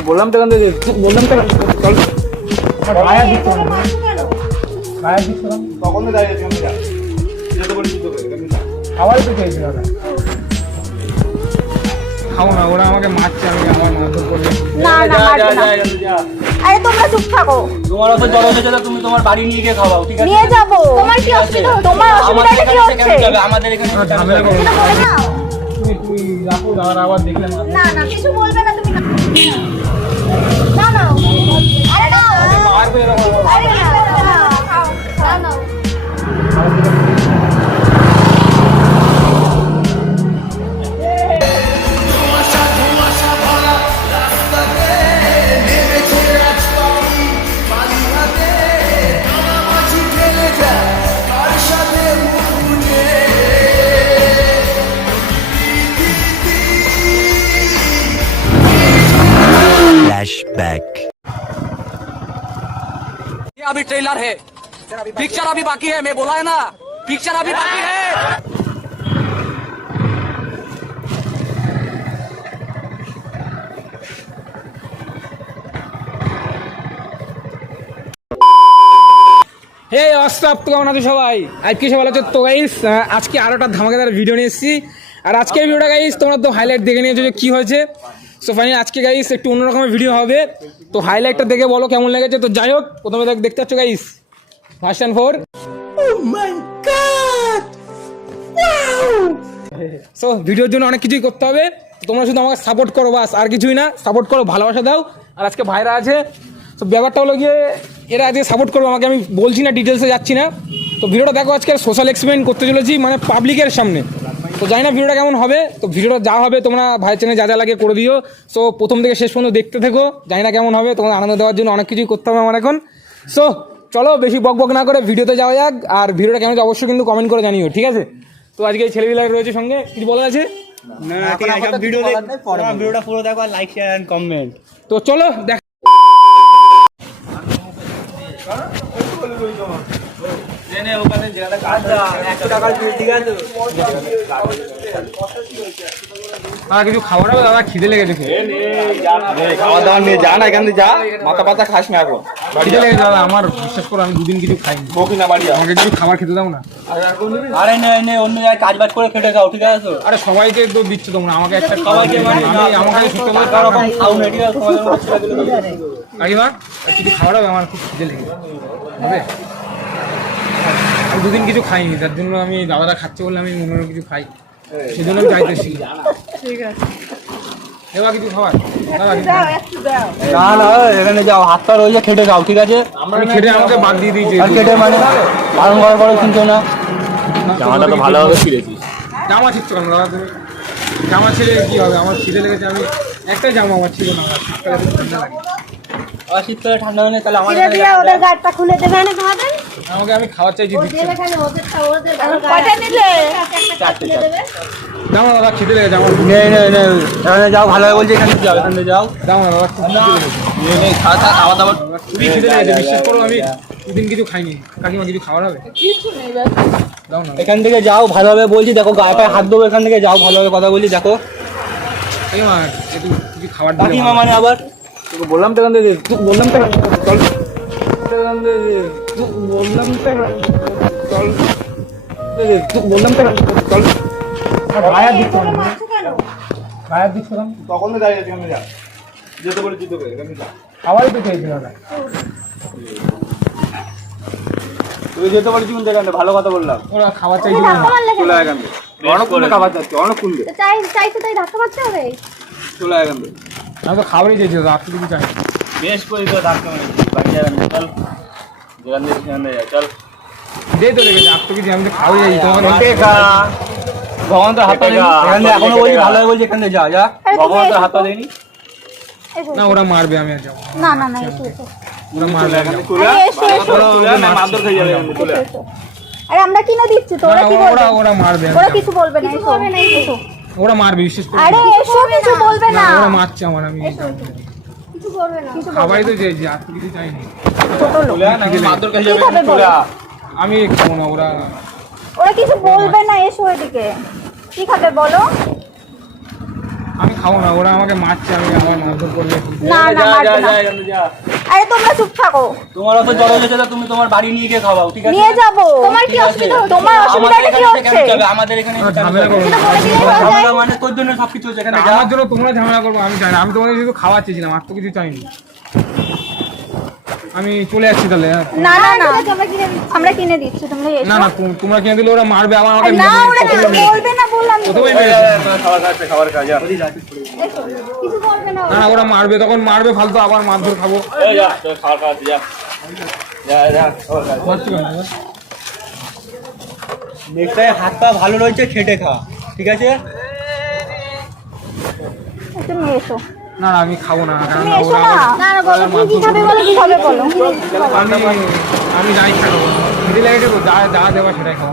বললাম তো এখান থেকে বললাম তো চল। দিচ্ছ না দিচ্ছ তখন দাঁড়িয়ে। খাওয়াই তো ওরা খাও না ওরা আমাকে মারছে আমি আমার মারধর করবে না না যা, যা, মারবে না। এখান থেকে। আরে তোমরা চুপ থাকো। তোমার অত জ্বর হয়েছে তো তুমি তোমার বাড়ি নিয়ে গিয়ে খাওয়াও ঠিক আছে? নিয়ে যাব। তোমার কি অসুবিধা তোমার আমাদের কি এখানে হচ্ছে? আমাদের এখানে ঝামেলা যাবে। করো। সেটা তুমি তুই রাখো দাঁড়া আবার দেখলে না না কিছু বলবে না তুমি না না আরে না মারবে এরকম আরে না না খাও খাও अभी ट्रेलर है पिक्चर अभी बाकी है मैं बोला है ना पिक्चर अभी बाकी है হে অস্তাব তো কেমন আছো সবাই আজকে সবাই হচ্ছে তো গাইস আজকে আরো একটা ধামাকাদার ভিডিও নিয়ে এসেছি আর আজকের ভিডিওটা গাইস তোমরা তো হাইলাইট দেখে নিয়েছো যে কি হয়েছে সো ফাইনালি আজকে গাইস একটু অন্যরকমের ভিডিও হবে তো হাইলাইটটা দেখে বলো কেমন লেগেছে? তো যাই হোক প্রথমে দেখ- দেখতে পাচ্ছ guys first and four so ভিডিওর জন্য অনেক কিছুই করতে হবে। তোমরা শুধু আমাকে সাপোর্ট করো বাস আর কিছুই না। সাপোর্ট করো ভালোবাসা দাও। আর আজকে ভাইরা আছে। তো ব্যাপারটা হলো গিয়ে এরা আজকে সাপোর্ট করব আমাকে। আমি বলছি না ডিটেলসে যাচ্ছি না। তো ভিডিওটা দেখো আজকে সোশ্যাল এক্সপেরিমেন্ট করতে চলেছি মানে পাবলিকের সামনে। তো জানি না ভিডিওটা কেমন হবে। তো ভিডিওটা যা হবে তোমরা ভাই চ্যানেলে যা যা লাগে করে দিও। সো প্রথম থেকে শেষ পর্যন্ত দেখতে থেকো। জানি না কেমন হবে তোমাদের আনন্দ দেওয়ার জন্য অনেক কিছুই করতে হবে আমার এখন। সো চলো বেশি বক বক না করে ভিডিওতে যাওয়া যাক। আর ভিডিওটা কেমন হচ্ছে অবশ্যই কিন্তু কমেন্ট করে জানিও ঠিক আছে? তো আজকে এই ছেলেগুলো রয়েছে সঙ্গে কিছু বলার আছে? ভিডিওটা পুরো দেখো লাইক শেয়ার এন্ড কমেন্ট তো চলো দেখ দাদা কিছু খাবার হবে দাদা খিদে লেগেছে খেয়ে। খাওয়া দাওয়া নিয়ে যা না এখান থেকে যা। মাথা পাতা খাস না এখন। খিদে লেগেছে দাদা আমার বিশ্বাস করো আমি দুদিন কিছু খাইনি। বকি না বাড়ি আমাকে কিছু খাবার খেতে দাও না। আরে নে নে অন্য জায়গায় কাজ বাজ করে খেটে খাও ঠিক আছে? তো আরে সবাইকে তো দিচ্ছ তোমরা আমাকে একটা সবাইকে মানে আমি আমাকে সত্যি বলতে কারও রকম খাও না ঠিক আছে? তোমাদের কাকিমা কিছু খাবার হবে? আমার খুব খিদে লেগেছে। হবে? দুদিন কিছু খাইনি তার জন্য আমি দাদারা খাচ্ছে বলে আমি অন্য কিছু খাই। সেজন্য আমি চাইতেছি কিছু খাবার? কিছু খাবার। না না এখানে যাও হাত পা রয়েছে খেটে খাও ঠিক আছে? আমি খেটে আমাকে বাদ দিয়ে দিয়েছি আর খেটে মানে? বারণ করার পরে শুনছো না। জামাটা তো ভালোভাবে ছিঁড়েছিস জামা কেন দাদা তুমি? জামা ছেড়ে কি হবে? আমার খিদে লেগেছে আমি একটাই জামা আমার ছিল না আমার শীতকালে ঠান্ডা লাগে। আর শীতকালে ঠান্ডা হলে তাহলে আমার খুলে দেবে না তোমাদের আমাকে আমি খাবার চাইছি দাও দাদা খিদে নে নে নে এখানে যাও ভালোভাবে বলছি এখানে যাও এখানে যাও। দাও দাদা খুব খিদে নে খাওয়া দাওয়া খাওয়া দাওয়া। খুবই খিদে লেগেছে বিশ্বাস করো আমি দুদিন কিছু খাইনি। কাকিমা কিছু খাবার হবে? দাও না। এখান থেকে যাও ভালোভাবে বলছি দেখো গায়ে পায়ে হাত দেবো এখান থেকে যাও ভালোভাবে কথা বলছি দেখো। কাকিমা একটু কিছু খাবার কাকিমা মানে আবার? বললাম তো এখান থেকে তুই বললাম তো বললাম চল বললাম চল দিচ্ছ দিচ্ছ তখন তো দাঁড়িয়ে আছি আমি যা যেতে বলেছি তোকে এখানে যা খাবারই তো চাইছিল না তুই যেতে কোন ভালো কথা বললাম ওরা খাবার চাইছিল না? চলে অনেকক্ষণ খাবার চাচ্ছি অনেকক্ষণ চাই চাইছো তাই ধাক্কা মারতে হবে চলে এখান থেকে আমি তো খাবারই চাইছিল আর কিছু চাই বেশ করে তো ধাক্কা মেরেছি বাড়ি যাবেন চল চল দে তো লেগেছে আর তো কিছু আমি তো খাওয়াই যাই তোমার ভগবান তো হাত পা দেয়নি এখান থেকে এখনও বলছি ভালোভাবে বলছি এখান যা যা ভগবান তো এসো। দেয়নি না ওরা মারবে আমি আর যাব না। না না না এসো এসো ওরা মারবে আমি যাব না। আরে এসো এসো চলে আয়, মারধর খেয়ে যাবে এখান চলে এসো, আয়। এসো। আরে আমরা কিনে দিচ্ছি তো ওরা কি বলবে ওরা ওরা মারবে ওরা কিছু বলবে না এসো এসো না। ওরা মারবে বিশেষ করে আরে এসো কিছু বলবে না না ওরা মারছে আমার আমি খাবারই তো চাইছি আর কিছু চাইনি। আমি খাব না ওরা ওরা কিছু বলবে না এসো এদিকে। কি খাবে বলো? আমি খাব না ওরা আমাকে মারছে আমি আমার মারধর করবে না না মারবে না। যা এখান যা। আরে তোমরা চুপ থাকো। তোমার অত জ্বর হয়েছে তো তুমি তোমার বাড়ি নিয়ে গিয়ে খাওয়াও ঠিক আছে? নিয়ে যাব। তোমার কি অসুবিধা হচ্ছে? তোমার অসুবিধাটা কি হচ্ছে? আমাদের এখানে আমার ঝামেলা? করবে। মানে তোর জন্য সবকিছু হচ্ছে। এখানে আমার জন্য তোমরা ঝামেলা করব আমি চাই না। আমি তোমাদের শুধু খাওয়া চেয়েছিলাম আর তো কিছু চাইনি আমি চলে যাচ্ছি তাহলে। না না না। আমরা কিনে দিচ্ছি তোমরা এসো। না না তোমরা কিনে দিলে ওরা মারবে আমার আমাকে না ওরা বলবে না বললাম খাবার খাচ্ছে খাবার খা যা। কিছু না না ওরা। মারবে তখন মারবে ফালতু আবার মারধর খাব। এই যা তোর খাবার খাওয়াচ্ছি যা। যা যা খাবার খা মারছি কেন? নেকটায় হাত পা ভালো রয়েছে খেটে খা ঠিক আছে? না না আমি খাব না কারণ তুমি এসো ওরা না। না না বলো তুমি কি খাবে বলো কি খাবে বলো। আমি আমি যাই খাব খিদে লেগেছে তো যা যা দেওয়া সেটাই খাব।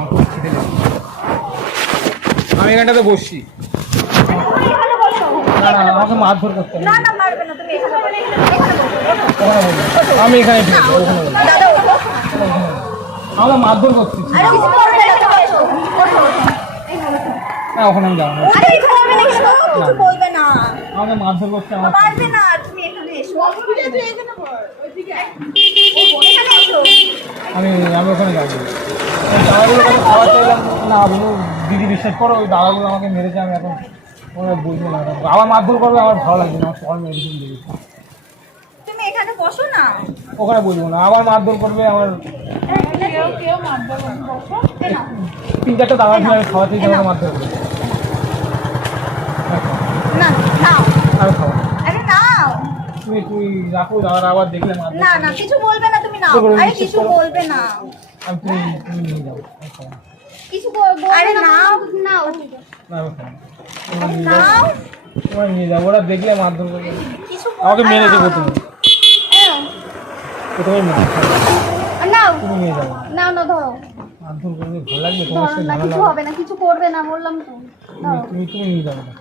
আমি এখানটাতে বসছি। আমাকে মারধর করতে না না মারবে না তুমি এখানে বসো ওখানে। আমি এখানে। দাদা মারধর করতে আরে করবে না না ওখানে আমি যাব না। আরে কিছু না কিছু কিছু বলবে না। আমাকে মারধর করতে আমার পারবে না তুমি এখানে এসো। এখানে বল এখানে এসো আমি আমি ওখানে যাব। দাদাগুলো খাওয়া চাইলাম না বলো দিদি বিশ্বাস করো ওই দাদাগুলো আমাকে মেরেছে আমি এখন ওরা বুঝব না। আবার মারধর করবে আমার ভালো লাগবে না আমার মেডিসিন দিয়েছে তুমি এখানে বসো না। ওখানে বুঝব না আবার মারধর করবে আমার না তিন চারটা ছিল আমি খাওয়াতে গিয়ে আমাকে মারধর করবে। না নাও। খাব না। আরে নাও। তুই রাখো আবার দেখলে মারধর না না কিছু বলবে না তুমি নাও। আরে কিছু বলবে না। আমি তুমি তুমি নিয়ে না। কিছু বলবে আরে নাও। নাও। না না। নিয়ে যাব ওরা দেখলে কিছু আমাকে মেরেছে না। প্রথমে প্রথমে তুমি নিয়ে যাব নাও না ধরো। মারধর করবে ভালো লাগবে তোমার সাথে না কিছু হবে না কিছু করবে না বললাম তো। তুমি তুমি নিয়ে যাব না না।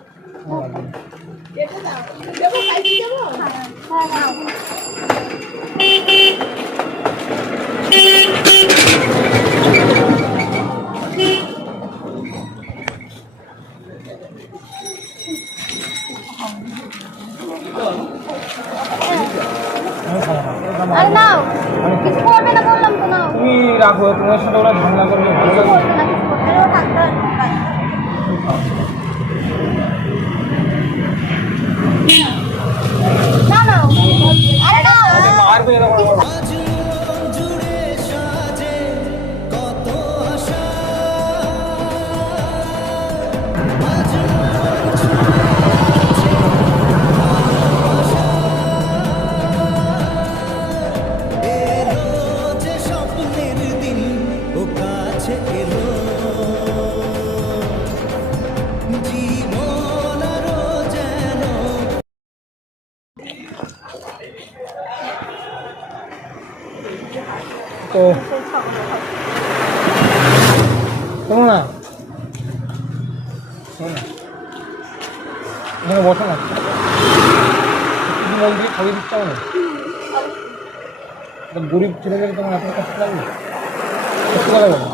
হ্যাঁ। আরে নাও কিছু করবে না বললাম তো নাও। তুমি রাখো তোমার সাথে ওরা ঝামেলা করবে ভালো লাগবে। না কিছু করবে না। ডাক্তার না আরে নাও মারবে এরকম তো শোনো না শোনো না এখানে বসো না। কিছু মন খাইয়ে দিতে হবে। না গরিব ছেলেদের তোমার এত কষ্ট লাগবে লাগবে না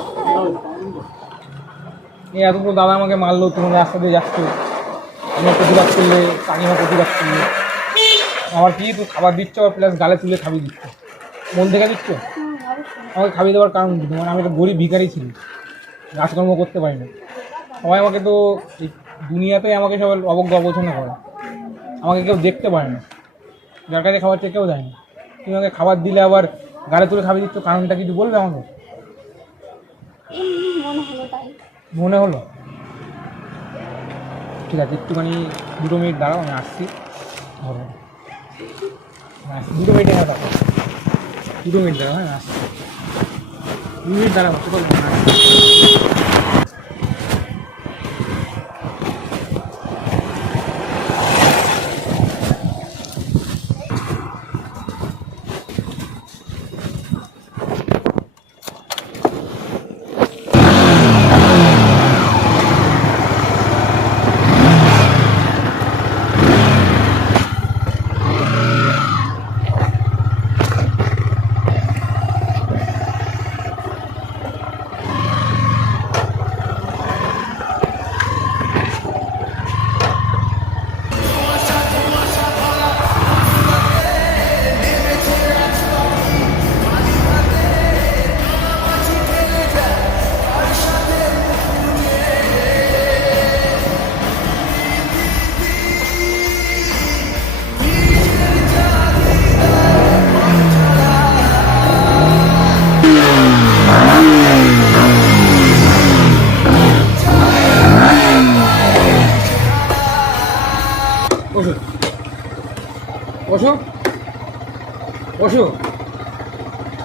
এই এতগুলো দাদা আমাকে মারলো, তুমি রাস্তা দিয়ে যাচ্ছ। আমার প্রতিবাদ করলে, কাকিমা প্রতিবাদ করলে। আমার কি তুই খাবার দিচ্ছ, প্লাস গালে তুলে খাবি দিচ্ছ? মন থেকে দিচ্ছ? আমাকে খাইয়ে দেওয়ার কারণ তোমার আমি তো গরিব ভিখারি ছিলি। কাজকর্ম করতে পারি না। সবাই আমাকে তো এই দুনিয়াতেই আমাকে সবাই অবজ্ঞ অবচনা করে। আমাকে কেউ দেখতে পারে না। যার কাছে খাবার চেয়ে কেউ দেয় না। তুমি আমাকে খাবার দিলে আবার গাড়ি তুলে খাবি দিচ্ছ, কারণটা কিছু বলবে আমাকে? মনে হলো মনে ঠিক আছে, একটুখানি দুটো মিনিট দাঁড়াও, আমি আসছি। ধরো। দুটো মিনিট দাঁড়াও দুটো মিনিট দাঁড়াও হ্যাঁ আমি আসছি দু মিনিট দাঁড়াও কোথাও যাব না, আসছি।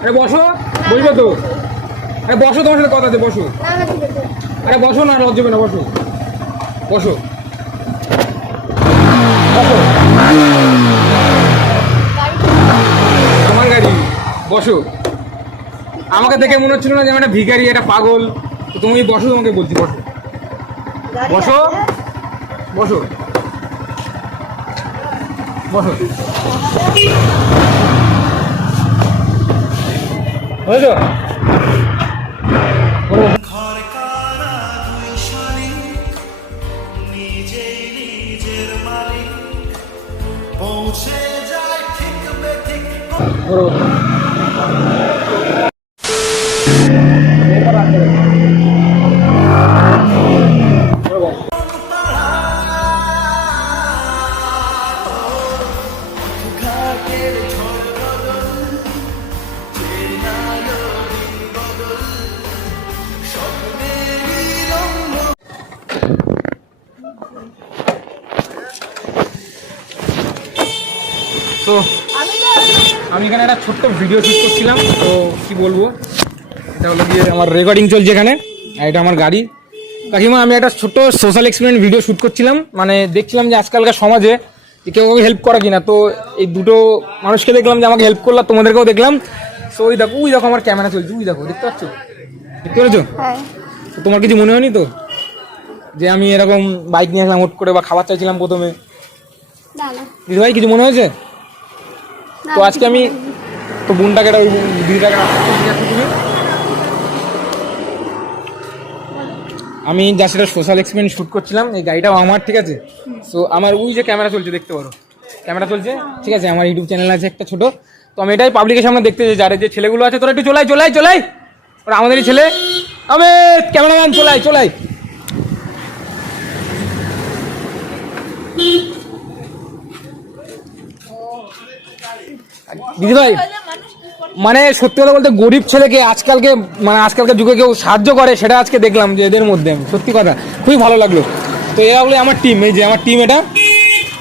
আরে বসো বলবে তো। আরে বসো, তোমার সাথে কথা আছে, বসো। আরে বসো না, লজ্জা হবে না, বসো। বসো। বসো। তোমার গাড়ি, বসো। আমাকে দেখে মনে হচ্ছিল না যে একটা ভিখারি, একটা পাগল। তো তুমি বসো, তোমাকে বলছি, বসো। বসো। বসো। বসো। বুঝেছ পৌঁছে যায় ঠিক বেঠিক। একটা ছোট্ট ভিডিও শুট করছিলাম তো কি বলব? এটা হলো গিয়ে আমার রেকর্ডিং চলছে এখানে আর এটা আমার গাড়ি। কাকিমা আমি একটা ছোট্ট সোশ্যাল এক্সপেরিমেন্ট ভিডিও শুট করছিলাম মানে দেখছিলাম যে আজকালকার সমাজে যে কেউ কাউকে হেল্প করে কিনা তো এই দুটো মানুষকে দেখলাম যে আমাকে হেল্প করলাম তোমাদেরকেও দেখলাম। সো ওই দেখো ওই দেখো আমার ক্যামেরা চলছে ওই দেখো দেখতে পাচ্ছ? দেখতে পেরেছ? হ্যাঁ। তো তোমার কিছু মনে হয়নি তো? যে আমি এরকম বাইক নিয়ে আসলাম হুট করে বা খাবার চাইছিলাম প্রথমে। দিদি ভাই কিছু মনে হয়েছে? তো আজকে আমি তো বোনটাকে ওই দিদিটাকে আমি জাস্ট একটা সোশ্যাল এক্সপেরিমেন্ট শ্যুট করছিলাম, এই গাড়িটাও আমার, ঠিক আছে? সো আমার ওই যে ক্যামেরা চলছে, দেখতে পারো। ক্যামেরা চলছে, ঠিক আছে? আমার ইউটিউব চ্যানেল আছে একটা ছোট। তো আমি এটাই পাবলিকের সামনে দেখতে চাই যারা যে ছেলেগুলো আছে, তোরা একটু চলাই চলাই চলাই। ওরা আমাদেরই ছেলে। আমি ক্যামেরাম্যান চলাই চলাই। দিদি ভাই মানে সত্যি কথা বলতে গরিব ছেলেকে আজকালকে মানে আজকালকার যুগে কেউ সাহায্য করে, সেটা আজকে দেখলাম যে এদের মধ্যে। আমি সত্যি কথা, খুবই ভালো লাগল। তো এরা হলো আমার টিম এই যে আমার টিম এটা,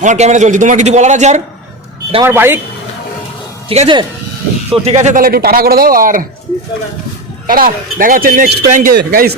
আমার ক্যামেরা চলছে। তোমার কিছু বলার আছে আর? এটা আমার বাইক ঠিক আছে? তো ঠিক আছে, তাহলে একটু টাটা করে দাও, আর টাটা, দেখা হচ্ছে নেক্সট প্র্যাঙ্কে গাইস